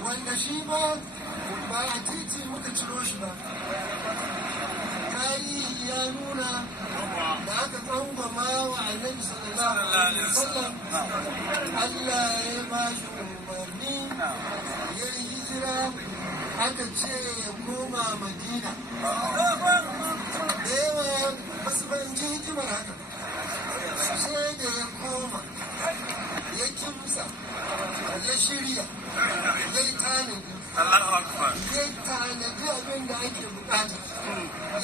wanda shi ba a titi muka ciro shi ba. Tarihi ya nuna da aka tsangwama wa annabi sallallahu alaihi wasallam, Allah ya ba shi umarni ya yi hijira, aka ce ya koma Madina. Da yawa basu banji hikimar haka, sai da ya koma ya kimsa ya shirya ya yi tanadi, ya tanadi abin da ake bukata,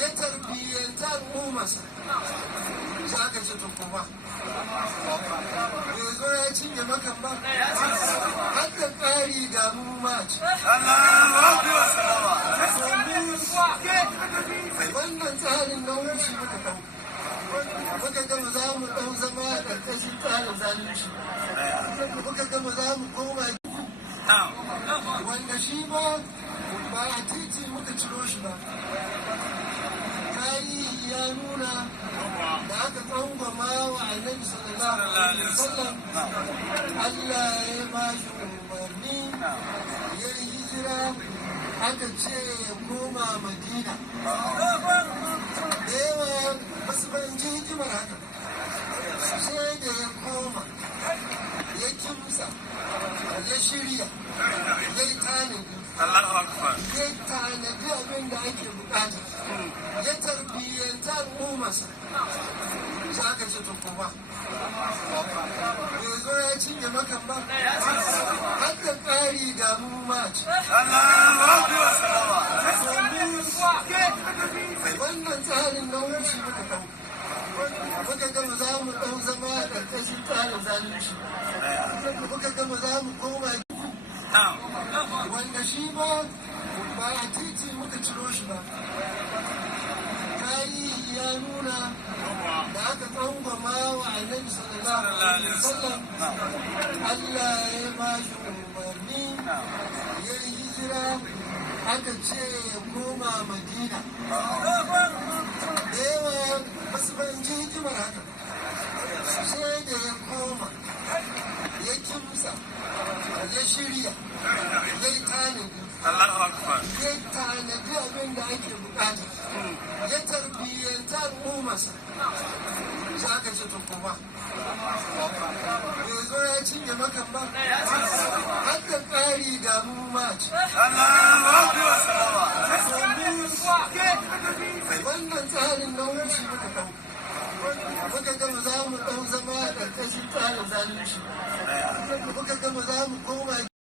ya tarbiyyanta al'ummarsa. Za ka ce tukuma bai zo ya cinye makan ba, har da ƙari ga mu mace. Wannan tsarin na wuce muka ɗau, muka gama za mu ɗau zama a ƙarƙashin tsarin zalunci, muka gama za mu koma wanda shi ba a titi muka ciro shi ba. Tarihi ya nuna da aka tsangwama wa annabi sallallahu alaihi wasallam, Allah ya ba shi umarni ya yi hijira, aka ce ya koma Madina. Da yawa basu banji hikimar haka, sai da ya koma ya kimsa ya shirya ya yi tanadi, ya tanadi abin da ake bukata, ya tarbiyyanta al'ummarsa. Za ka ce tukuma bai zo ya cinye makan ba, har da ƙari ga mu mace. Wannan tsarin na wuce muka ɗau, muka gama za mu ɗau zama a ƙarƙashin tsarin zalunci, muka gama za mu koma wanda shi ba a titi muka ciro shi ba. Tarihi ya nuna da aka tsangwama wa annabi sallallahu alaihi wasallam, Allah ya ba shi umarni ya yi hijira, aka ce ya koma Madina. Da yawa basu banji hikimar haka, sai da ya koma ya kimsa ya shirya ya yi tanadi, ya tanadi abin da ake bukata, ya tarbiyyanta al'ummarsa. Za ka ce tukuma bai zo ya cinye makan ba, har da ƙari ga mu mace. Wannan tsarin na wuce muka ɗau, muka gama za mu ɗau zama a ƙarƙashin tsarin zalunci, muka gama za mu koma